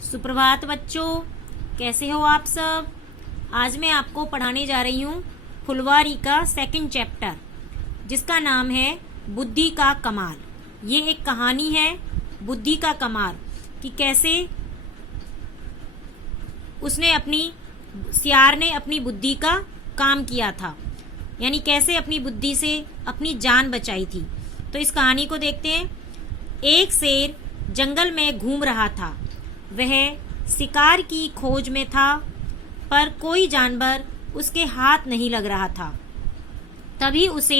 सुप्रभात बच्चों, कैसे हो आप सब। आज मैं आपको पढ़ाने जा रही हूँ फुलवारी का सेकंड चैप्टर, जिसका नाम है बुद्धि का कमाल। ये एक कहानी है बुद्धि का कमाल कि कैसे सियार ने अपनी बुद्धि का काम किया था, यानी कैसे अपनी बुद्धि से अपनी जान बचाई थी। तो इस कहानी को देखते हैं। एक शेर जंगल में घूम रहा था। वह शिकार की खोज में था, पर कोई जानवर उसके हाथ नहीं लग रहा था। तभी उसे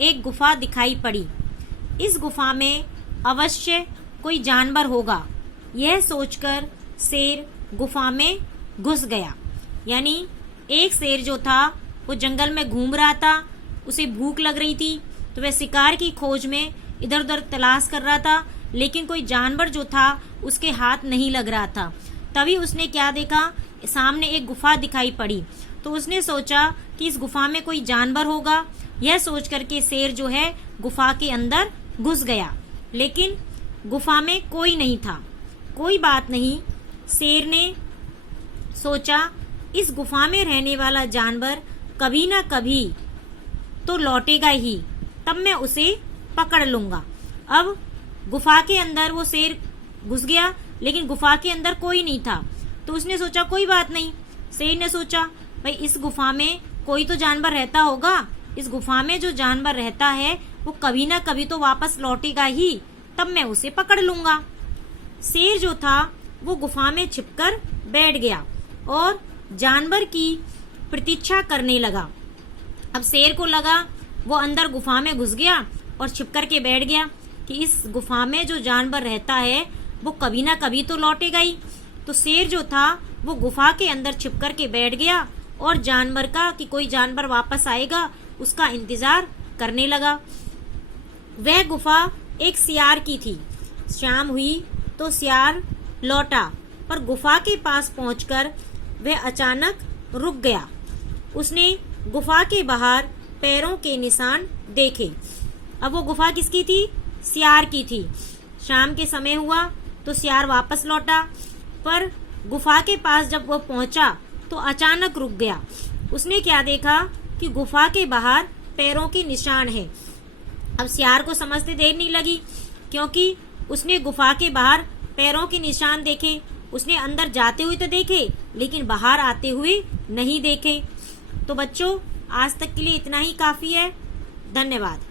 एक गुफा दिखाई पड़ी। इस गुफा में अवश्य कोई जानवर होगा, यह सोचकर शेर गुफा में घुस गया। यानी एक शेर जो था वो जंगल में घूम रहा था, उसे भूख लग रही थी, तो वह शिकार की खोज में इधर उधर तलाश कर रहा था, लेकिन कोई जानवर जो था उसके हाथ नहीं लग रहा था। तभी उसने क्या देखा, सामने एक गुफा दिखाई पड़ी। तो उसने सोचा कि इस गुफा में कोई जानवर होगा, यह सोच करके शेर जो है गुफा के अंदर घुस गया, लेकिन गुफा में कोई नहीं था। कोई बात नहीं, शेर ने सोचा इस गुफा में रहने वाला जानवर कभी ना कभी तो लौटेगा ही, तब मैं उसे पकड़ लूंगा। अब गुफा के अंदर वो शेर घुस गया, लेकिन गुफा के अंदर कोई नहीं था। तो उसने सोचा कोई बात नहीं, शेर ने सोचा भाई इस गुफा में कोई तो जानवर रहता होगा, इस गुफा में जो जानवर रहता है वो कभी ना कभी तो वापस लौटेगा ही, तब मैं उसे पकड़ लूंगा। शेर जो था वो गुफा में छिपकर बैठ गया और जानवर की प्रतीक्षा करने लगा। अब शेर को लगा वो अंदर गुफा में घुस गया और छिपकर के बैठ गया कि इस गुफा में जो जानवर रहता है वो कभी ना कभी तो लौटेगा ही। तो शेर जो था वो गुफा के अंदर छिपकर के बैठ गया और जानवर का कि कोई जानवर वापस आएगा उसका इंतजार करने लगा। वह गुफा एक सियार की थी। शाम हुई तो सियार लौटा, पर गुफा के पास पहुंचकर वह अचानक रुक गया। उसने गुफा के बाहर पैरों के निशान देखे। अब वो गुफा किसकी थी? सियार की थी। शाम के समय हुआ तो सियार वापस लौटा, पर गुफा के पास जब वो पहुंचा तो अचानक रुक गया। उसने क्या देखा कि गुफा के बाहर पैरों के निशान है। अब सियार को समझते देर नहीं लगी, क्योंकि उसने गुफा के बाहर पैरों के निशान देखे। उसने अंदर जाते हुए तो देखे, लेकिन बाहर आते हुए नहीं देखे। तो बच्चों, आज तक के लिए इतना ही काफी है। धन्यवाद।